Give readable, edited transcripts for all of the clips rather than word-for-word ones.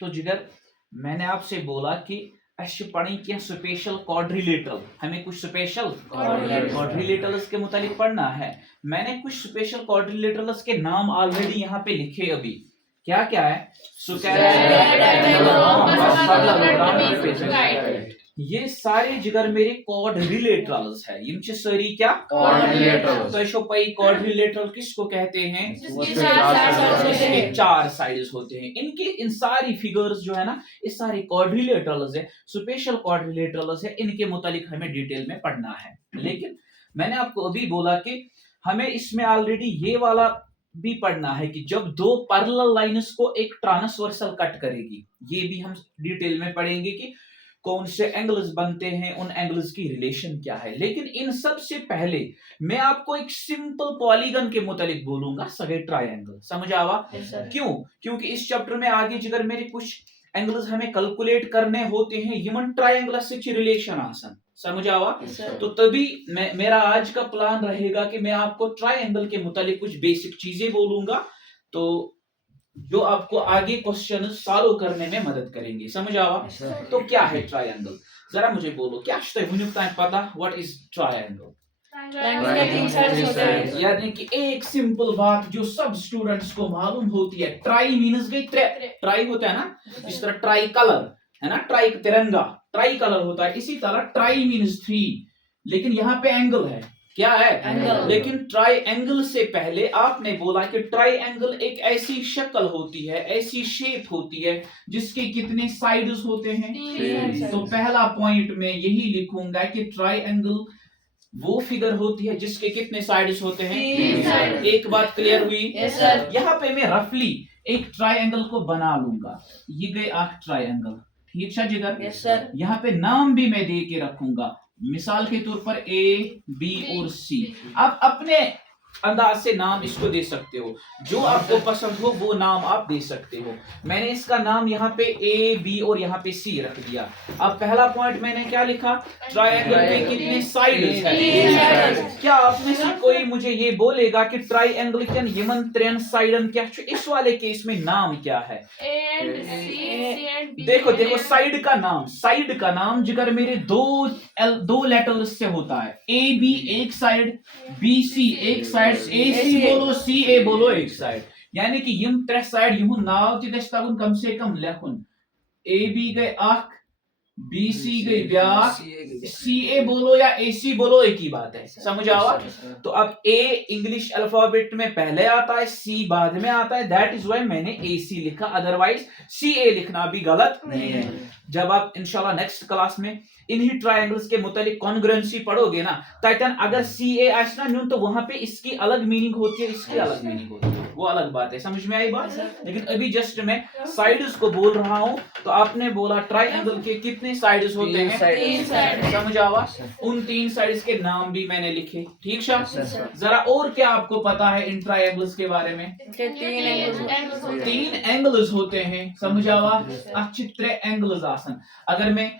तो जिगर मैंने आपसे बोला कि अच्छे पढ़ी क्या स्पेशल क्वाड्रिलेटरल, हमें कुछ स्पेशल क्वाड्रिलेटरल्स के मुतालिक पढ़ना है। मैंने कुछ स्पेशल क्वाड्रिलेटरल्स के नाम ऑलरेडी यहाँ पे लिखे। अभी क्या क्या है? ये सारे जिगर मेरे क्वाड्रिलेटरल्स है। ये सारी क्या क्वाड्रिलेटरल्स। तो शो पाई क्वाड्रिलेटरल किसको कहते हैं? जिसके चार साइड्स होते हैं। इनके इन सारी फिगर्स जो है ना, ये सारे क्वाड्रिलेटरल्स है, स्पेशल क्वाड्रिलेटरल्स है। इनके मुतालिक हमें डिटेल में पढ़ना है। लेकिन मैंने आपको अभी बोला कि हमें इसमें ऑलरेडी ये वाला भी पढ़ना है कि जब दो पैरेलल लाइंस को एक ट्रांसवर्सल कट करेगी, ये भी हम डिटेल में पढ़ेंगे कि कौन से एंगल्स बनते हैं, उन एंगल्स की रिलेशन क्या है। लेकिन इन सब से पहले मैं आपको एक सिंपल पॉलीगन के मुतालिक बोलूंगा, सगे ट्रायंगल। समझ आवा? क्यों? क्योंकि इस चैप्टर में आगे जिगर मेरे कुछ एंगल्स हमें कैलकुलेट करने होते हैं, ह्यूमन ट्रायंगल से रिलेशन आसन। समझ आवा? तो तभी मेरा आज का प्लान रहेगा कि मैं आपको ट्रायंगल के मुतालिक कुछ बेसिक चीजें बोलूंगा, तो जो आपको आगे क्वेश्चन सॉल्व करने में मदद करेंगे। समझ आवा? तो क्या है ट्रायंगल? जरा मुझे बोलो, क्या पता व्हाट इज ट्रायंगल? यानी कि एक सिंपल बात जो सब स्टूडेंट्स को मालूम होती है, ट्राई मीन्स गई ट्राई होता है ना, जिस तरह ट्राई कलर है ना, ट्राई तिरंगा ट्राई कलर होता है, इसी तरह ट्राई मीन्स थ्री। लेकिन यहाँ पे एंगल है, क्या है? एंगल। लेकिन ट्राई एंगल से पहले आपने बोला कि ट्राई एंगल एक ऐसी शक्ल होती है, ऐसी शेप होती है जिसके कितने साइड्स होते हैं। तो पहला पॉइंट में यही लिखूंगा कि ट्राई एंगल वो फिगर होती है जिसके कितने साइड्स होते हैं? एक बात क्लियर हुई? यहाँ पे मैं रफली एक ट्रायंगल को बना लूंगा। ये गए आठ ट्रायंगल, ठीक है जिगर? यहाँ पे नाम भी मैं दे के रखूंगा, मिसाल के तौर पर ए, बी और सी। आप अपने अंदाज से नाम इसको दे सकते हो, जो आपको पसंद हो वो नाम आप दे सकते हो। मैंने इसका नाम यहाँ पे ए, बी और यहाँ पे सी रख दिया। अब पहला पॉइंट मैंने क्या लिखा? ट्रायंगल के कितने साइड्स हैं? क्या आप में से कोई मुझे ये बोलेगा कि ट्रायंगल के यमन त्रेन साइडन क्या? इस वाले केस में नाम क्या है? देखो देखो, साइड का नाम जिगर मेरे दो लेटर्स से होता है। ए बी एक साइड, बी सी एक साइड, ए सी बोलो, सी ए बोलो एक साइड। यानी कि यम त्रे साइड यहूं नाव ति गछ तगुन कम से कम लेखुन। ए बी गए अख, बी सी गई ब्याख, सी ए बोलो या ए सी बोलो, एक ही बात है। समझ आवा? तो अब ए इंग्लिश अल्फाबेट में पहले आता है, सी बाद में आता है, दैट इज व्हाई मैंने ए सी लिखा, अदरवाइज सी ए लिखना भी गलत नहीं है। जब आप इंशाल्लाह नेक्स्ट क्लास में इन्हीं ट्रायंगल्स के मुतालिक कॉन्ग्रुएंसी पढ़ोगे ना, ताकि अगर सी ए आसना न्यून तो वहां पे इसकी अलग मीनिंग होती है, इसकी अलग मीनिंग होती है, वो अलग बात है। समझ में आई बात? लेकिन अभी जस्ट मैं साइड्स को बोल रहा हूं। तो आपने बोला ट्रायंगल के कितने साइड्स होते हैं? 3 साइड। समझ आवा? उन 3 साइड्स के नाम भी मैंने लिखे, ठीक है? जरा और क्या आपको पता है इन ट्रायंगल्स के बारे में? 3 एंगल्स होते हैं। समझ आवा? अच्छे 3 एंगल्स आसन। अगर मैं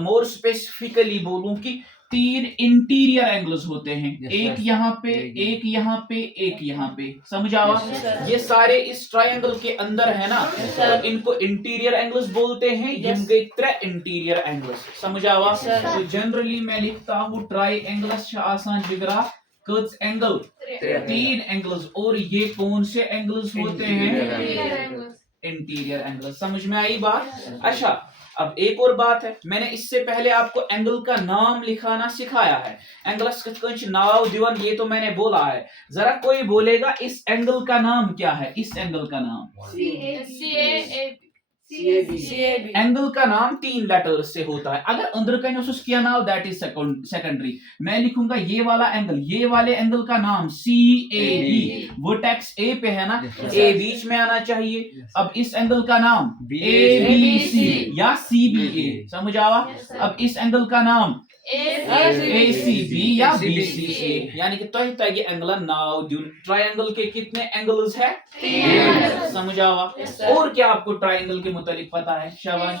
मोर स्पेसिफिकली बोलूं कि 3 इंटीरियर एंगल्स होते हैं, एक यहाँ पे, एक यहाँ पे, एक यहाँ पे। समझ आवा? ये सारे इस ट्रायंगल के अंदर है ना, तो इनको इंटीरियर एंगल्स बोलते हैं। ये गए 3 इंटीरियर एंगल्स। समझ आवा? तो जनरली मैं लिखता हूँ ट्रायंगल्स आसान जिगरा कच एंगल 3 एंगल्स। और ये कौन से एंगल्स होते हैं? Interior angles. समझ में आई बात? अच्छा, अब एक और बात है, मैंने इससे पहले आपको एंगल का नाम लिखाना सिखाया है। एंगल्स कछ नाव दिवन ये तो मैंने बोला है। जरा कोई बोलेगा इस एंगल का नाम क्या है? इस एंगल का नाम एंगल का नाम 3 लेटर से होता है। अगर अंदर का किया नाम दैट इज सेकेंडरी। मैं लिखूंगा ये वाला एंगल, ये वाले एंगल का नाम सी ए बी। वो टैक्स ए पे है ना, ए बीच में आना चाहिए। अब इस एंगल का नाम ए बी सी या सी बी ए। समझ आवा? अब इस एंगल का नाम ACB या BCA, यानी कि तोह तगे एंगल नाव दिन। ट्रायंगल के कितने एंगल्स है? 3। समझ आवा? और क्या आपको ट्रायंगल के मुतालिक पता है? शाबाश,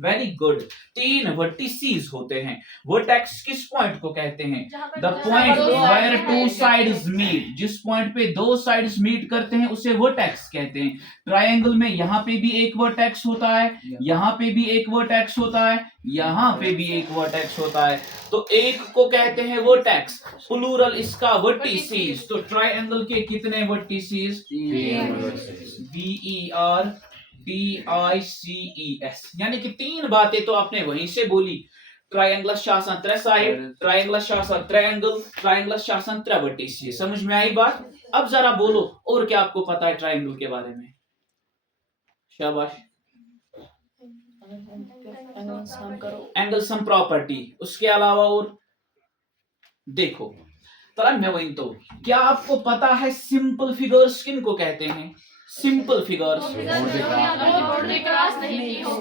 वेरी गुड। 3 वर्टिसेस होते हैं। वर्टेक्स किस पॉइंट को कहते हैं? The point where two sides meet, जिस पॉइंट पे दो साइड्स मीट करते हैं उसे वर्टेक्स कहते हैं। ट्रायंगल में यहाँ पे भी एक वर्टेक्स होता है, यहाँ पे भी एक वर्टेक्स होता है, यहाँ पे भी एक वर्टेक्स होता है, तो एक को कहते हैं वर्टेक्स, प्लूरल इसका वर्टिसेस। तो ट्रायंगल के कितने वर्टिसेस? VERTICES, यानी कि 3 बातें तो आपने वहीं से बोली। ट्रायंगलस शासन 3 साइड, ट्रायंगलस शासन 3 एंगल, ट्रायंगलस शासन 3 वर्टिसेस। समझ में आई बात? अब जरा बोलो और क्या आपको पता है ट्रायंगल के बारे में? शाबाश। एंगल सम प्रॉपर्टी, उसके अलावा और देखो तरह मैं वही तो, क्या आपको पता है सिंपल फिगर्स किन को कहते हैं? Simple figures.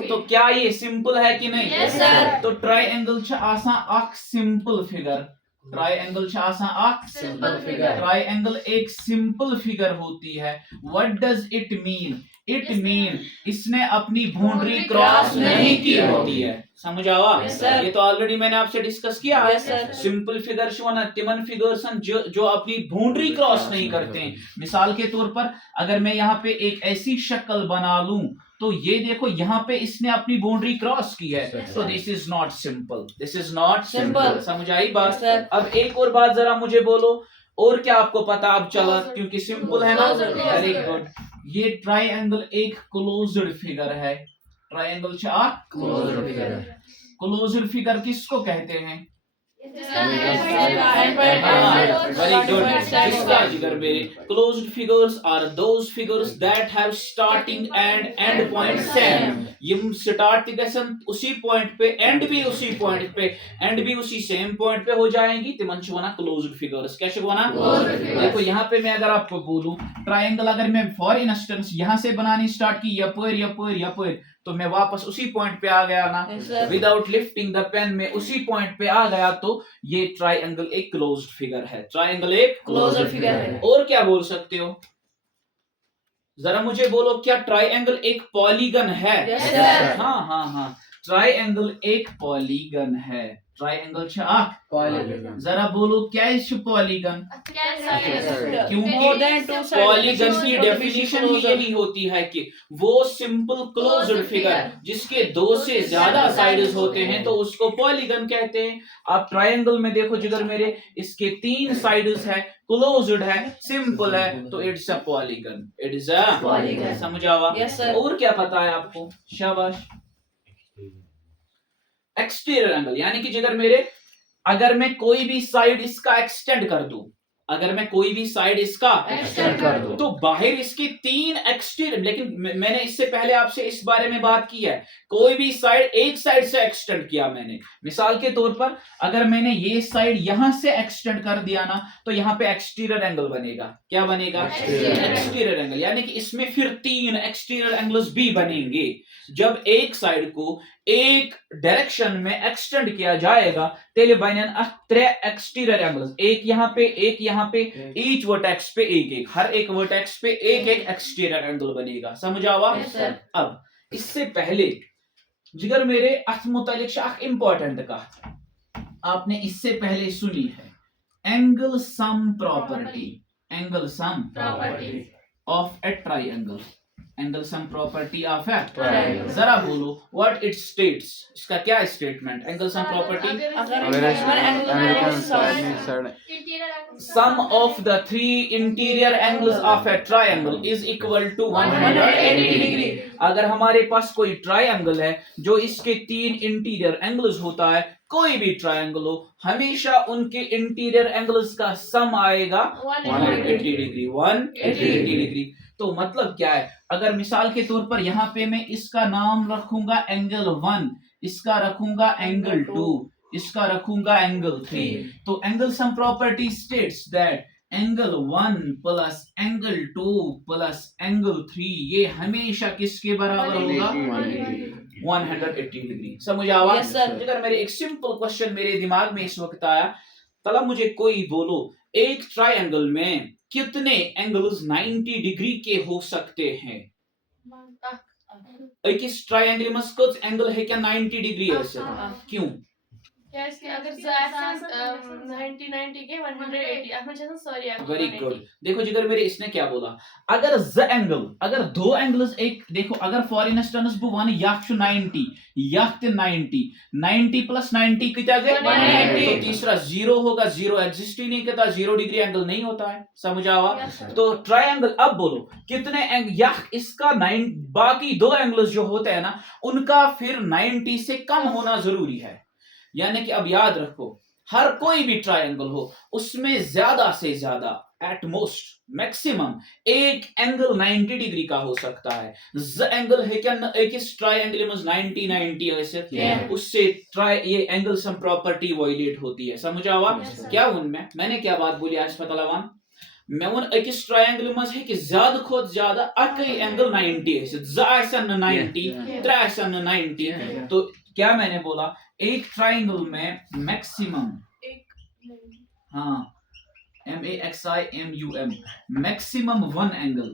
तो क्या ये सिंपल है कि नहीं? Yes, sir. तो ट्रायंगल छ आसान अख सिंपल फिगर, ट्रायंगल छ आसान अख Simple figure. ट्रायंगल एक सिंपल फिगर होती है। What does it mean? It mean इसने अपनी बाउंड्री क्रॉस नहीं की होती है। समझ आवा? Yes, sir. ये तो ऑलरेडी मैंने आपसे डिस्कस किया है। Yes, sir. Simple figure one तिमन फिगर्स जो अपनी बाउंड्री क्रॉस नहीं करते हैं। मिसाल के तौर पर अगर मैं यहाँ पे एक ऐसी शक्ल बना लूं तो ये देखो यहाँ पे इसने अपनी बाउंड्री क्रॉस की है, तो this is not simple, this is not simple. Simple. समझ आई बात? Yes, sir. अब एक और बात जरा मुझे बोलो, और क्या आपको पता अब चला? क्योंकि सिंपल है ना। Closed figure. Very good. ये ट्रायंगल एक क्लोज्ड फिगर है। ट्रायंगल क्लोज्ड फिगर किसको कहते हैं? Very good. जिसका जिगर मेरे closed figures are those figures that have starting and end point same. यम स्टार्ट गसन उसी पॉइंट पे, एंड भी उसी पॉइंट पे, एंड भी उसी सेम पॉइंट पे हो जाएंगी, तिमन छ वना क्लोज्ड फिगर्स। क्या छ वना? देखो यहाँ पे मैं अगर आपको बोलूं ट्रायंगल, अगर मैं फॉर इंस्टेंस यहाँ से बनानी स्टार्ट की यपर तो मैं वापस उसी पॉइंट पे आ गया ना, विदाउट लिफ्टिंग द पेन में उसी पॉइंट पे आ गया, तो ये ट्रायंगल एक क्लोज्ड फिगर है। ट्रायंगल एक क्लोज्ड फिगर है। और क्या बोल सकते हो? जरा मुझे बोलो, क्या ट्रायंगल एक पॉलीगन है? Yes, sir. हाँ, ट्रायंगल एक पॉलीगन है। ट्रायंगल जरा बोलो क्या है पॉलीगन? क्योंकि पॉलीगन की डेफिनेशन ही यही होती है कि वो सिंपल क्लोज्ड फिगर जिसके 2 से ज्यादा साइड्स होते हैं तो उसको पॉलीगन कहते हैं। आप ट्रायंगल में देखो जिगर मेरे, इसके 3 साइड्स है, क्लोज्ड है, सिंपल है, तो it's a polygon. It is a polygon. समझ आवा? Yes, sir. और क्या पता है आपको? शाबाश। एक्सटीरियर एंगल, यानी कि जिगर मेरे अगर मैं कोई भी साइड इसका एक्सटेंड कर दूं, अगर मैं कोई भी साइड इसका एक्सटेंड कर दूं, तो बाहर इसके 3 एक्सटीरियर, लेकिन मैंने इससे पहले आपसे इस बारे में बात की है, कोई भी साइड एक साइड से एक्सटेंड किया मैंने। मिसाल के तौर पर अगर मैंने ये साइड यहां से एक्सटेंड कर दिया ना, तो यहाँ पे एक्सटीरियर एंगल बनेगा। क्या बनेगा? एक्सटीरियर एंगल, यानी कि इसमें फिर 3 एक्सटीरियर एंगल्स भी बनेंगे। जब एक साइड को एक डायरेक्शन में एक्सटेंड किया जाएगा तेले बनन 3 एक्सटीरियर एंगल्स, एक यहाँ पे, एक यहाँ पे, ईच वर्टेक्स पे एक, हर एक वर्टेक्स पे एक एक्सटीरियर एंगल बनेगा। समझ आवा? Yes, sir. अब इससे पहले जिगर मेरे अथ मुतालिक शाख इंपॉर्टेंट का आपने इससे पहले सुनी है, angle sum property, angle sum property of a triangle, angle sum property of A Triangle. जरा बोलो व्हाट इट स्टेट्स, इसका क्या statement? Angle sum property, sum of the 3 interior angles of a triangle is equal to 180 degree। अगर हमारे पास कोई triangle है जो इसके 3 इंटीरियर एंगल्स होता है, कोई भी ट्रायंगल हो, हमेशा उनके इंटीरियर एंगल्स का सम आएगा 180 डिग्री, 180 डिग्री। तो मतलब क्या है? अगर मिसाल के तौर पर यहाँ पे मैं इसका नाम रखूंगा एंगल 1, इसका रखूंगा एंगल 2, इसका रखूंगा एंगल 3, तो angle sum property states that angle 1 plus angle 2 plus angle 3 ये हमेशा किसके बराबर होगा? 180 डिग्री। समझ आवा? Yes, sir. अगर मेरे एक सिंपल क्वेश्चन मेरे दिमाग में इस वक्त आया, तला मुझे कोई बोलो एक ट्रायंगल में कितने एंगल्स 90 डिग्री के हो सकते हैं? एक इस ट्रायंगल में कत एंगल है क्या 90 डिग्री ऐसे? क्यों? अगर 90 के 180 आप मुझे सॉरी वेरी गुड। देखो जिगर मेरे इसने क्या बोला, अगर अगर दो एंगल्स एक देखो, अगर फॉर इंस्टेंस बो वन यह 90 यह 90 प्लस 90 कितना गए 180। तो तीसरा 0 होगा, 0 एग्जिस्ट ही नहीं करता, 0 डिग्री एंगल नहीं होता है। समझ आवा? तो ट्रायंगल, अब बोलो कितने यह इसका 9, बाकी दो एंगल्स जो होते हैं ना उनका फिर 90 से कम होना जरूरी है। यानी कि अब याद रखो, हर कोई भी ट्रायंगल हो उसमें ज्यादा से ज्यादा एट मोस्ट मैक्सिमम एक एंगल 90 डिग्री का हो सकता है। एंगल है क्या एक इस ट्रायंगल में 90 ऐसे, उससे ये एंगल सम प्रॉपर्टी वायलेट होती है। समझ आवा? क्या उनमें मैंने क्या बात बोली आज पता लगा, मैं उन एक ट्रायंगल में है कि ज्यादा खोद ज्यादा अकई एंगल 90 ऐसे 90 90। तो क्या मैंने बोला, एक ट्रायंगल में maximum MAXIMUM maximum one angle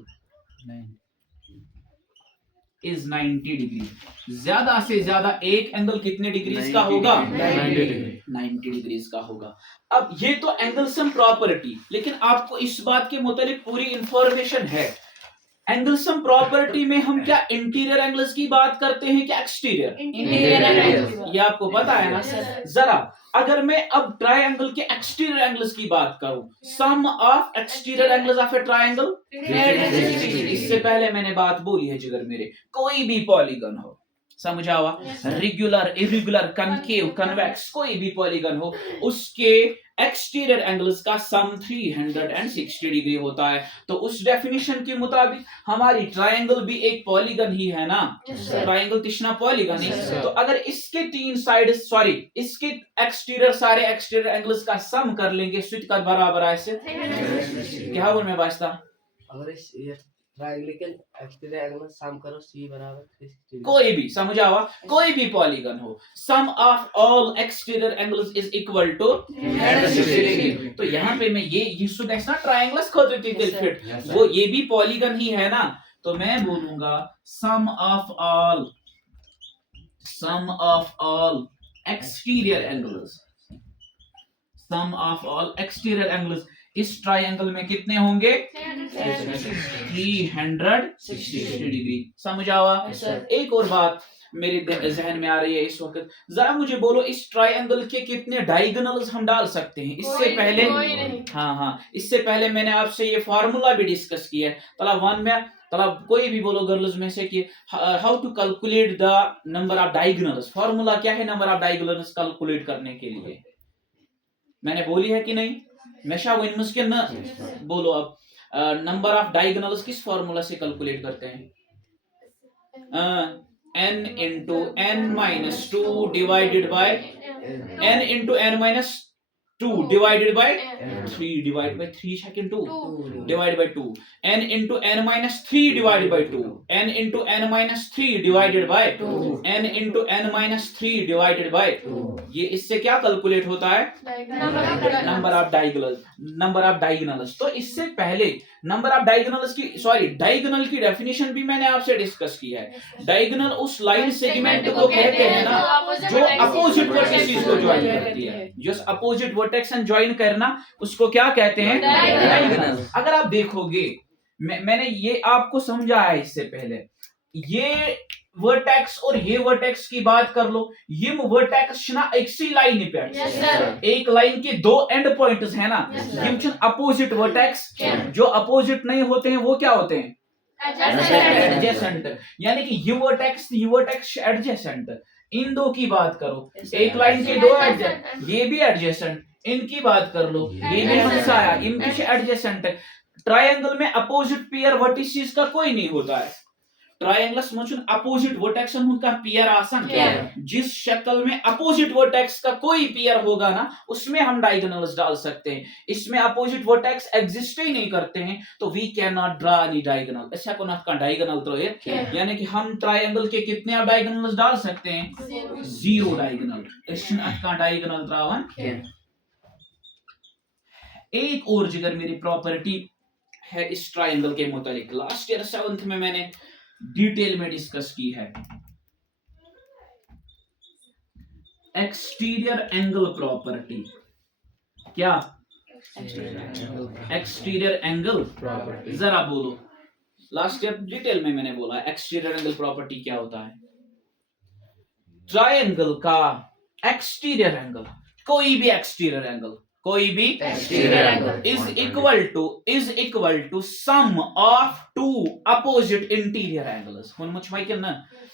is 90 degree. ज्यादा से ज्यादा एक एंगल कितने डिग्रीज का होगा? 90 डिग्रीज का होगा। अब ये तो एंगल सम प्रॉपर्टी, लेकिन आपको इस बात के मुताबिक पूरी इंफॉर्मेशन है। एंगल सम प्रॉपर्टी में हम क्या इंटीरियर एंगल्स की बात करते हैं क्या एक्सटीरियर? ये आपको पता है ना? जरा अगर मैं अब ट्रायंगल के एक्सटीरियर एंगल्स की बात करूं, sum of exterior angles of a triangle, इससे पहले मैंने बात बोली है जिगर मेरे, कोई भी पॉलीगन हो, समझ आवा? रेगुलर, इरेगुलर, कनकेव, कन्वेक्स, कोई भी पॉलीगन हो उसके एक्सटीरियर एंगल्स का सम 360 डिग्री होता है। तो उस डेफिनेशन के मुताबिक हमारी ट्रायंगल भी एक पॉलीगन ही है ना? ट्रायंगल तिश्ना पॉलीगन ही। तो अगर इसके तीन साइड इसके एक्सटीरियर सारे एक्सटीरियर एंगल्स का सम कर लेंगे स्विच का बराबर ऐसे क्या उनमें बचता? अगर इस ट्रायंगल के एक्सटीरियर एंगल सम करो C बराबर 360 कोई भी, समझ आवा? कोई भी पॉलीगन हो, sum of all exterior angles is equal to 360। तो यहाँ पे मैं ये शुड ना ट्रायंगल्स खोदते फिट, वो ये भी पॉलीगन ही है ना? तो मैं बोलूंगा sum of all exterior angles, sum of all exterior angles इस ट्रायंगल में कितने होंगे? 360 डिग्री। समझ आवा? एक और बात मेरे जहन में आ रही है इस वक्त, जरा मुझे बोलो इस ट्रायंगल के कितने डायगोनल्स हम डाल सकते हैं? इससे पहले इससे पहले मैंने आपसे ये फार्मूला भी डिस्कस किया है। कोई भी बोलो गर्ल्स में से कि how to calculate the number of diagonals, formula क्या है नंबर ऑफ डायगोनल्स कैलकुलेट करने के लिए? मैंने बोली है कि नहीं? मेशा विनमस के न बोलो अब, नंबर ऑफ डायगोनल्स किस फार्मूला से कैलकुलेट करते हैं? n into n minus 2 divided by n into n minus 2 divided by 3 divided by 3 second 2 divided by 2 n into n minus 3 divided by 2 n into n minus 3 divided by 2 n into n minus 3 divided by 2। ये इससे क्या calculate होता है? Number of diagonals. तो इससे पहले number of diagonals की diagonal की डेफिनेशन भी मैंने आपसे डिस्कस की है। डायगोनल उस लाइन सेगमेंट को कहते हैं ना जो अपोजिट वर्टेक्स को ज्वाइन करती है, जो अपोजिट वर्टेक्स ज्वाइन करना उसको क्या कहते हैं? डायगोनल। अगर आप देखोगे मैंने ये आपको समझाया है इससे पहले, ये वर्टेक्स और ये वर्टेक्स की बात कर लो, ये वर्टेक्स ना एक सी लाइन पे एक लाइन के दो एंड पॉइंट्स है ना, ये अपोजिट वर्टेक्स, जो अपोजिट नहीं होते हैं वो क्या होते हैं? एडजेसेंट। यानी कि ये वर्टेक्स एडजेसेंट। इन दो की बात करो, एक लाइन के दो एडजेसेंट, ये भी एडजेसेंट, इनकी बात कर लो, ये भी हमसाया, इनकी एडजेसेंट। ट्रायंगल में अपोजिट पेयर वर्टिसेस का कोई नहीं होता है। ट्रायंगलस में अपोजिट वर्टेक्स का पेयर आसान Yeah. जिस शक्ल में अपोजिट वर्टेक्स का कोई पेयर होगा ना उसमें हम डायगोनल्स डाल सकते हैं। इसमें अपोजिट वर्टेक्स एग्जिस्ट ही नहीं करते हैं तो we can not draw any diagonal. ऐसा को ना का डायगोनल तो यानी कि हम ट्रायंगल के कितने डायगोनल्स डाल सकते हैं? 0 डायगोनल। इसमें का डायगोनल त्रावन एक और जिगर मेरी प्रॉपर्टी है इस ट्रायंगल के मुतालिक लास्ट ईयर 7th में मैंने डिटेल में डिस्कस की है। Exterior angle property. क्या एक्सटीरियर एंगल प्रॉपर्टी? जरा बोलो। लास्ट ईयर डिटेल में मैंने बोला एक्सटीरियर एंगल प्रॉपर्टी क्या होता है। ट्रायंगल का एक्सटीरियर एंगल, कोई भी एक्सटीरियर एंगल, कोई भी exterior angle is equal to sum of two opposite interior angles. मुझ भाई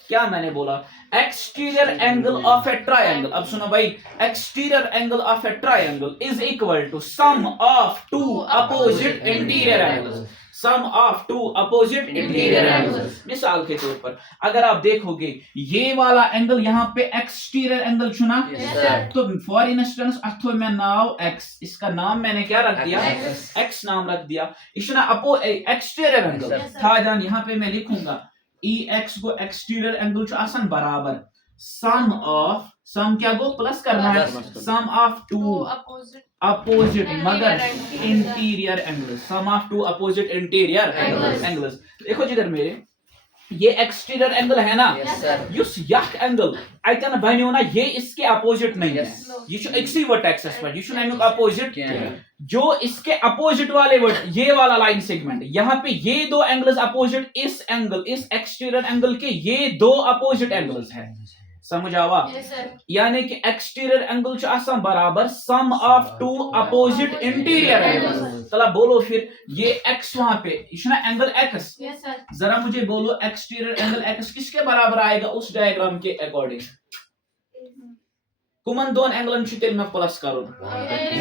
क्या मैंने बोला? Exterior angle of a triangle. अब सुनो भाई, exterior angle of a triangle is equal to sum of two opposite interior angles. Sum of two opposite interior angles. मिसाल के तौर पर अगर आप देखोगे ये वाला एंगल यहाँ पे एक्सटीरियर एंगल चुना, तो फॉर इंस्टेंस अथवा में नाम एक्स, इसका नाम मैंने क्या रख दिया? एक्स नाम रख दिया। इसना अपो एक्सटीरियर एंगल था जान, यहाँ पे मैं लिखूंगा ई एक्स को एक्सटीरियर एंगल जो आसान बराबर सम ऑफ, सम क्या गो प्लस करना है, सम ऑफ टू अपोजिट मगर interior angles, sum of two opposite interior angles. देखो जिधर मेरे ये एक्सटीरियर एंगल है ना, युस यख एंगल अतन बनो ना ये इसके अपोजिट नहीं है, ये जो एक्सी वर्टेक्स पर ये अमुक अपोजिट, जो इसके अपोजिट वाले ये वाला लाइन सेगमेंट, यहाँ पे ये दो एंगल्स अपोजिट इस एंगल, इस एक्सटीरियर एंगल के ये दो अपोजिट एंगल्स हैं। समझ आवा? यानी कि एक्सटीरियर एंगल जो आसान बराबर sum of two opposite interior angles. चला बोलो फिर ये एक्स वहां पे इतना एंगल एक्स, जरा मुझे बोलो एक्सटीरियर एंगल एक्स किसके बराबर आएगा उस डायग्राम के अकॉर्डिंग? कुमन दोन एंगलन तेल में प्लस करो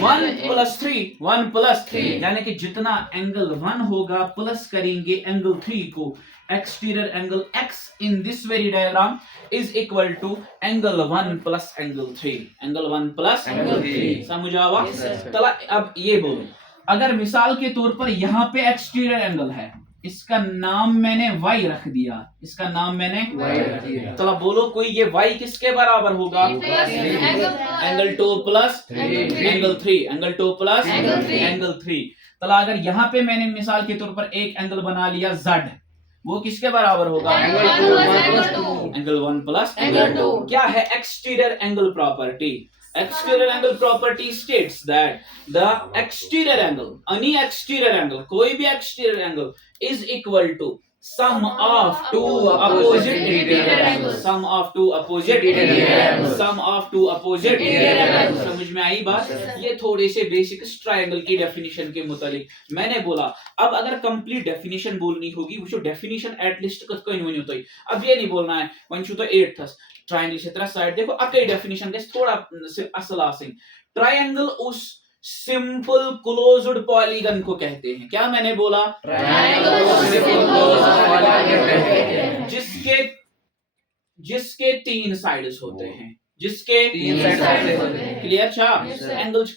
1 + 3 यानी कि जितना एंगल 1 होगा प्लस करेंगे एंगल 3 को। Exterior angle x in this very diagram is equal to angle 1 + angle 3, angle 1 + angle 3। समझ आवा? चला अब ये बोलो, अगर मिसाल के तौर पर यहाँ पे एक्सटीरियर एंगल है, इसका नाम मैंने y रख दिया, इसका नाम मैंने y रख दिया। चलो बोलो कोई ये y किसके बराबर होगा? Angle 2 + angle 3, angle 2 + angle 3। चलो अगर यहाँ पे मैंने मिसाल के तौर पर एक एंगल बना लिया z, वो किसके बराबर होगा? Angle 1 + angle 2। क्या है exterior angle property? Exterior angle property states that the exterior angle, any exterior angle, कोई भी exterior angle is equal to sum of two opposite interior angles, sum of two opposite interior angles, sum of two opposite interior angles। समझ में आई बात? ये थोड़े से basic triangle की definition के मुतालिक मैंने बोला। अब अगर कंप्लीट डेफिनेशन बोलनी होगी वो डेफिनेशन एटलीस्ट कहीं नहीं होती। अब ये नहीं बोलना है वन तो 8 ट्रायंगल से 3 साइड देखो अके डेफिनेशन गस थोड़ा असल आसिन। ट्रायंगल उस सिंपल क्लोज्ड पॉलीगन को कहते हैं। क्या मैंने बोला? ट्रायंगल सिंपल क्लोज्ड पॉलीगन कहते हैं जिसके 3 साइड्स होते हैं, जिसके 3 साइड्स होते हैं। क्लियर छा? एंगल्स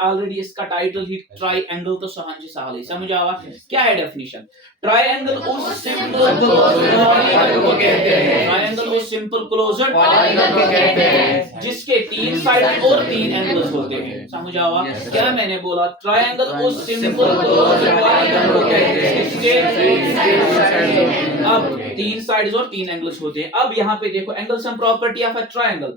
ऑलरेडी इसका टाइटल ही ट्रायंगल तो सहज सहाल है। समझ आवा? क्या है डेफिनेशन? ट्रायंगल उस सिंपल क्लोज्ड पॉलीगन को कहते हैं, ट्रायंगल उस सिंपल क्लोज्ड पॉलीगन को कहते हैं जिसके 3 साइड और 3 एंगल्स होते हैं। समझ आवा? क्या मैंने बोला? ट्रायंगल उस सिंपल क्लोज्ड पॉलीगन को कहते हैं जिसके 3 साइड्स और 3 एंगल्स होते हैं। अब यहाँ पे देखो angle sum property of a triangle,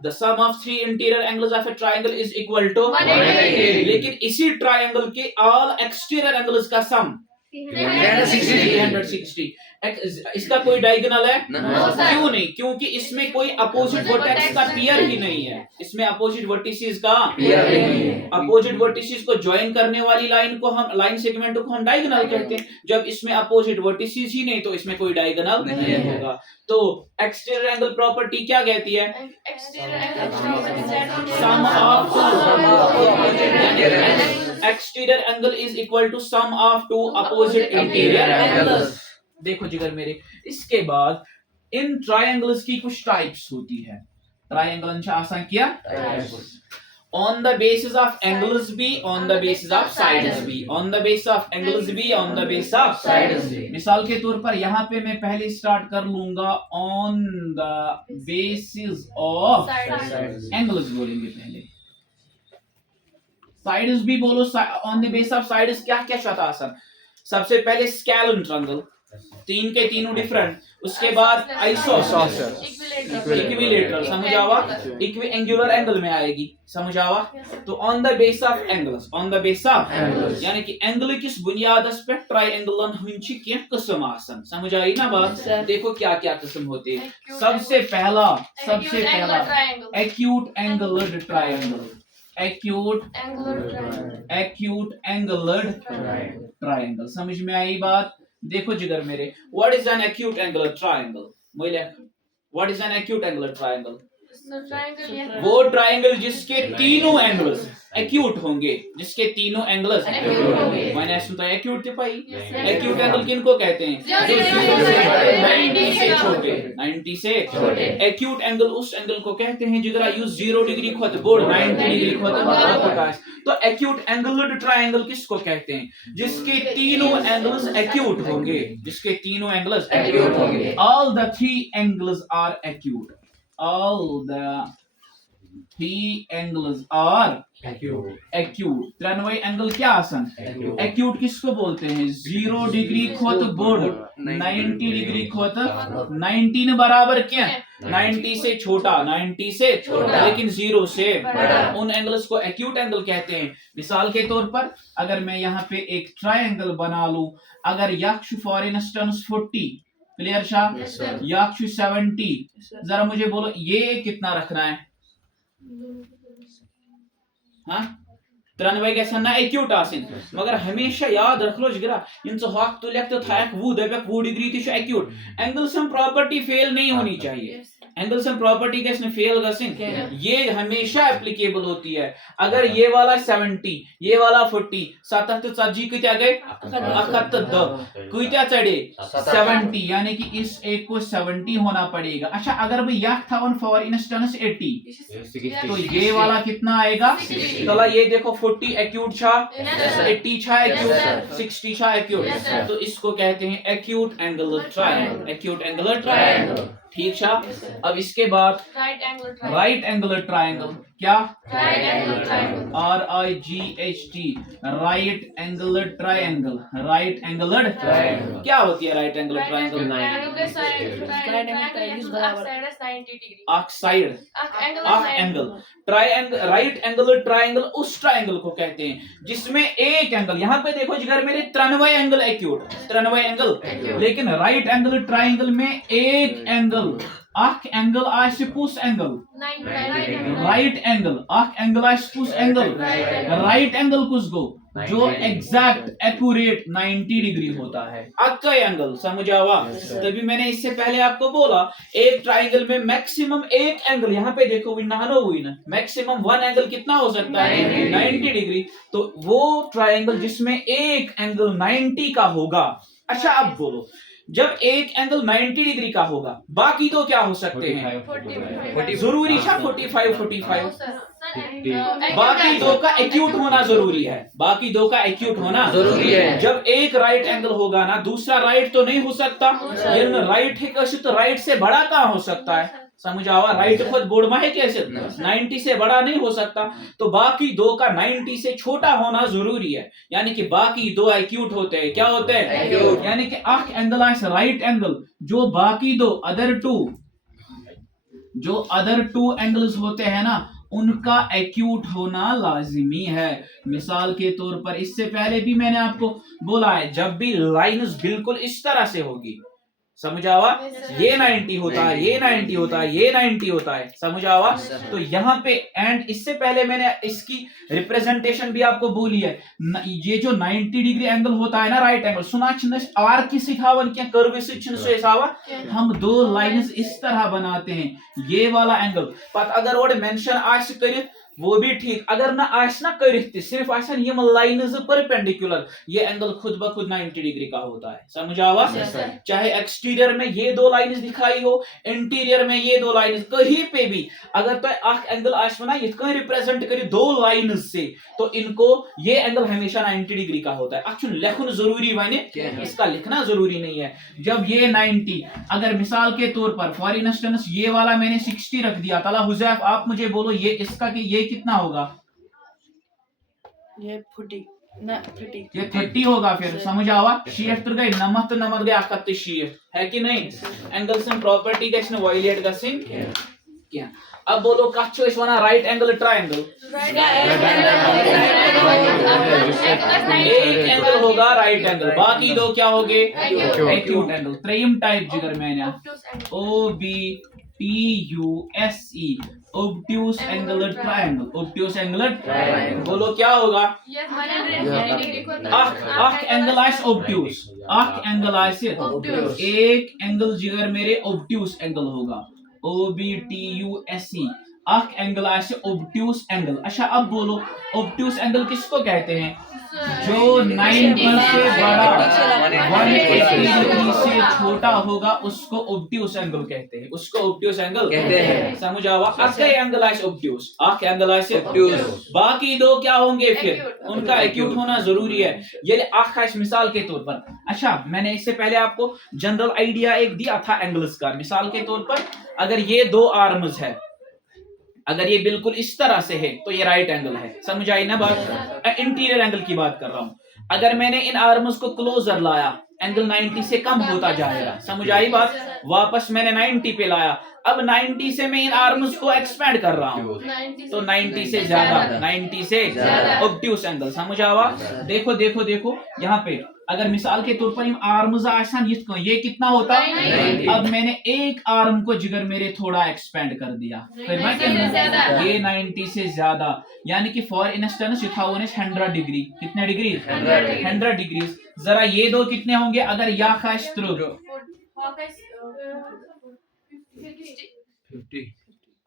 the sum of 3 interior angles of a triangle is equal to 180। लेकिन इसी ट्रायंगल के all exterior angles का सम 360। इसका कोई डायगोनल है? क्यों नहीं? क्योंकि इसमें कोई अपोजिट वर्टेक्स का पेयर ही नहीं है। इसमें अपोजिट वर्टिसेस का पेयर नहीं है। अपोजिट वर्टिसेस को ज्वाइन करने वाली लाइन को हम, लाइन सेगमेंट को हम डायगोनल कहते हैं। जब इसमें अपोजिट वर्टिसेस ही नहीं तो इसमें कोई डायगोनल नहीं होगा। तो एक्सटीरियर एंगल प्रॉपर्टी क्या कहती है? Sum of exterior angle is equal to sum of two opposite interior angles. देखो जिगर मेरे, इसके बाद इन ट्रायंगल्स की कुछ टाइप्स होती है। ट्रायंगल आसान किया on the basis of angles B, on the basis of sides B, on the basis of angles B, on the basis of sides B। मिसाल के तौर पर यहाँ पे मैं पहले स्टार्ट कर लूंगा on the basis of angles बोलेंगे पहले। sides भी बोलो, on the basis of sides क्या क्या शता आसान। सबसे पहले स्केलर ट्रायंगल, तीन के तीनों डिफरेंट, उसके बाद आइसोसेलेस, इक्विलेटरल, समझ आवा, इक्विएंगुलर एंगल में आएगी, समझ आवा। तो on the base of angles, on the base of angles यानी कि एंगल किस बुनियादस पे ट्रायंगलन हुंची के किस्म आसन, समझ आई ना बात। देखो क्या क्या किस्म होते हैं। सबसे पहला acute angular triangle, acute angular triangle, समझ में आई बात। देखो जिगर मेरे, what is an acute angular triangle, what is an acute angular triangle? वो ट्रायंगल जिसके तीनों एंगल्स एक्यूट होंगे, जिसके तीनों एंगल्स मैंने सुना एक्यूट थे भाई। एक्यूट एंगल किनको कहते हैं? 90 से छोटे, 90 से छोटे। एक्यूट एंगल उस एंगल को कहते हैं जिगरा यूज 0 डिग्री खोत बोर्ड 90 डिग्री खोत। तो एक्यूट एंगुलर ट्रायंगल किसको कहते हैं? जिसके तीनों एंगल्स एक्यूट होंगे, जिसके तीनों एंगल्स एक्यूट होंगे। All the 3 angles are acute, all the 3 angles are acute। त्रिनवे एंगल क्या आसन? एक्यूट किसको बोलते हैं? 0 डिग्री खोत बोर्ड 90 डिग्री खोत 90 ने बराबर क्या? 90 से छोटा, 90 से छोटा लेकिन 0 से बड़ा, उन एंगल्स को एक्यूट एंगल कहते हैं। मिसाल के तौर पर अगर मैं यहाँ पे एक ट्रायंगल बना लूं, अगर यक्ष फॉर इंस्टेंस 40, क्लियर शाह, यक्ष 70, जरा मुझे बोलो ये कितना रखना है? हाँ, त्रिनवे गसन ना एक्यूट आसिन, मगर हमेशा याद रख लो जिगरा, इनसे हक तो लेख तो थाक 20 डिग्री ती एक्यूट। एंगल्स हम प्रॉपर्टी फेल नहीं होनी चाहिए, एंगल्स हम प्रॉपर्टी कैसे फेल गसिन, ये हमेशा एप्लीकेबल होती है। अगर ये वाला 70, ये वाला 40, 70 40 कितना गए? 71 कितना चढ़े? 70, यानी कि इस एक को 70 होना पड़ेगा। अच्छा, अगर भाई यह था फॉर इंस्टेंस 80, तो ये वाला कितना आएगा? चला ये देखो 40 एक्यूट छा, 80 छा एक्यूट, 60 छा एक्यूट, तो इसको कहते हैं acute angular triangle, acute angular triangle, ठीक छा। अब इसके बाद राइट एंगुलर ट्रायंगल, क्या? RIGHT, right angular triangle, right angular triangle क्या होती है? Right angular triangle side angle triangle, right angular triangle उस ट्रायंगल को कहते हैं जिसमें एक एंगल, यहाँ पे देखो जिगर मेरे, त्रिनवे एंगल एक्यूट, त्रिनवे एंगल, लेकिन राइट एंगुलर ट्रायंगल में एक एंगल, अख एंगल आसि कुस एंगल? राइट एंगल, अख एंगल आसि कुस एंगल? राइट एंगल कुस गो? जो एग्जैक्ट एक्यूरेट 90 डिग्री होता है, अक्का एंगल, समझ आवा। तभी मैंने इससे पहले आपको बोला एक ट्रायंगल में मैक्सिमम एक एंगल, यहाँ पे देखो नहानो हुई ना, मैक्सिमम 1 एंगल कितना हो सकता है? 90 डिग्री। तो वो ट्रायंगल जिसमें एक एंगल 90 का होगा। अच्छा, अब बोलो, जब एक एंगल 90 डिग्री का होगा, बाकी तो क्या हो सकते हैं? 45 जरूरी है, 45 बाकी दो का एक्यूट होना जरूरी है, बाकी दो का एक्यूट होना जरूरी है। जब एक राइट एंगल होगा ना, दूसरा राइट तो नहीं हो सकता, राइट है तो राइट से बड़ा कहाँ हो सकता है? समझ आवा, राइट खुद बोर्ड में है कैसे 90 से बड़ा नहीं हो सकता, तो बाकी दो का 90 से छोटा होना जरूरी है, यानी कि बाकी दो एक्यूट होते हैं। क्या होते हैं? एक्यूट। यानी कि अख एंगल राइट एंगल, जो बाकी दो अदर टू एंगल्स होते हैं ना, उनका एक्यूट होना लाजिमी है। मिसाल के तौर पर इससे पहले भी मैंने आपको बोला है, जब भी लाइन्स बिल्कुल इस तरह से होगी, समझ आवा, ये 90 होता है, ये 90 होता है, ये 90 होता है, समझ आवा। तो यहाँ पे एंड इससे पहले मैंने इसकी रिप्रेजेंटेशन भी आपको बोली है, ये जो 90 डिग्री एंगल होता है ना, राइट एंगल, सुना आर की सिखावन क्या कर्व से हम दो लाइन्स इस तरह बनाते हैं, ये वाला एंगल पत अगर वो मेंशन आस कर वो भी ठीक अगर ना आस ना करित सिर्फ आसन यम लाइन्स परपेंडिकुलर ये एंगल खुद ब खुद 90 डिग्री का होता है समझ आवा Yes, sir. चाहे एक्सटीरियर में ये दो लाइन्स दिखाई हो इंटीरियर में ये दो लाइन्स कहीं पे भी अगर तो अख एंगल आसवना इतकन रिप्रेजेंट करी दो लाइन्स से तो इनको ये एंगल हमेशा 90 डिग्री का होता है अच्छा लिखना जरूरी बने इसका लिखना जरूरी नहीं है जब ये 90 अगर मिसाल के तौर पर फॉर इंस्टेंस ये वाला मैंने 60 रख दिया तला हुजैफ आप मुझे बोलो ये इसका कि ये कितना होगा ये 40 ना 30 ये 30 होगा फिर समझ आवा शीट तर गई नमत नमत गई अखत शीट है कि नहीं एंगल सन प्रॉपर्टी गछ न वायलेट गसिन क्या अब बोलो कछ छ वना राइट एंगल ट्रायंगल एक एंगल होगा राइट एंगल बाकी दो क्या होंगे एक्यूट एंगल त्रिम टाइप जिगर मैंने O B T U S E obtuse angular triangle obtuse angular triangle बोलो क्या होगा आख एंगल आइस obtuse आख एंगल आइस एक एंगल जिगर मेरे obtuse एंगल होगा O B T U S E आख एंगल आइस obtuse एंगल अच्छा अब बोलो obtuse एंगल किसको कहते हैं जो 90 से बड़ा 180 डिग्री से छोटा होगा उसको obtuse एंगल कहते हैं उसको obtuse एंगल कहते हैं समझ आवा आख एंगल आइस obtuse आख एंगल आइस obtuse बाकी दो क्या होंगे फिर उनका एक्यूट होना जरूरी है ये आख आइस मिसाल के तौर पर अच्छा मैंने इससे पहले आपको जनरल आइडिया एक दिया था एंगल्स का मिसाल के तौर पर अगर ये दो आर्म्स है अगर ये बिल्कुल इस तरह से है तो ये राइट एंगल है समझ आई ना बात इंटीरियर एंगल की बात कर रहा हूं अगर मैंने इन आर्म्स को क्लोजर लाया एंगल 90 से कम होता जाएगा समझ आई बात वापस मैंने 90 पे लाया अब 90 से मैं इन आर्म्स को एक्सपेंड कर रहा हूं तो 90 से ज्यादा ऑब्ट्यूस एंगल समझ आवा देखो देखो देखो यहाँ पे अगर मिसाल के तौर पर हम आर्म्स आसान ये कितना होता है अब मैंने एक आर्म को जिगर मेरे थोड़ा एक्सपेंड कर दिया फिर मैं क्या ये 90 से ज्यादा यानी कि फॉर इंस्टेंस 100 डिग्री कितने डिग्री 100 डिग्री जरा ये दो कितने होंगे अगर या खास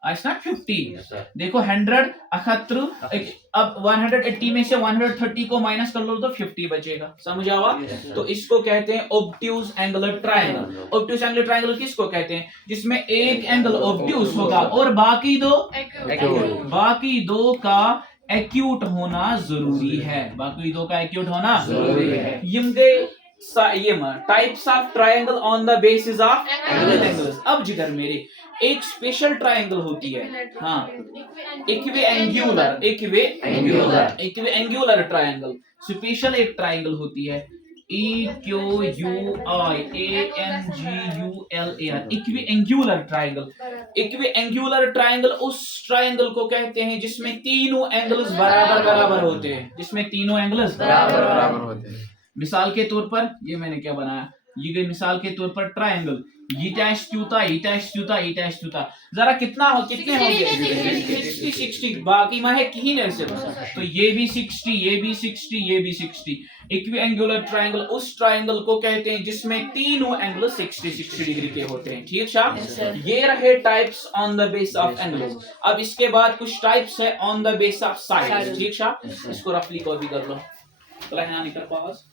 50 देखो 100 71 अब 180 में से 130 को माइनस कर लो तो 50 बचेगा समझ आवा तो इसको कहते हैं obtuse angular triangle obtuse angular triangle किसको कहते हैं जिसमें एक एंगल ऑब्ट्यूज होगा और बाकी दो का एक्यूट होना जरूरी है बाकी दो का एक्यूट होना जरूरी है types of triangle on the basis of angles अब जिधर मेरे एक स्पेशल ट्रायंगल होती है हाँ इक्विएंगुलर ट्रायंगल स्पेशल एक ट्रायंगल होती है इक्विएंगुलर ट्रायंगल ट्रायंगल उस ट्रायंगल को कहते हैं जिसमें तीनों एंगल्स बराबर होते हैं बराबर होते हैं मिसाल के तौर पर ये मैंने क्या बनाया ये गई मिसाल के तौर पर ट्रायंगल जरा कितने होंगे 60 बाकी में है कहीं नहीं से तो ये भी 60 ये भी 60 ये भी 60 इक्विएंगुलर ट्रायंगल उस ट्रायंगल को कहते हैं जिसमें तीनों एंगल 60 डिग्री के होते हैं ठीक है ये रहे types on the base of angles अब इसके बाद कुछ टाइप्स है on the base of sides ठीक है इसको रफली कॉपी कर लो चला यहाँ निकल पास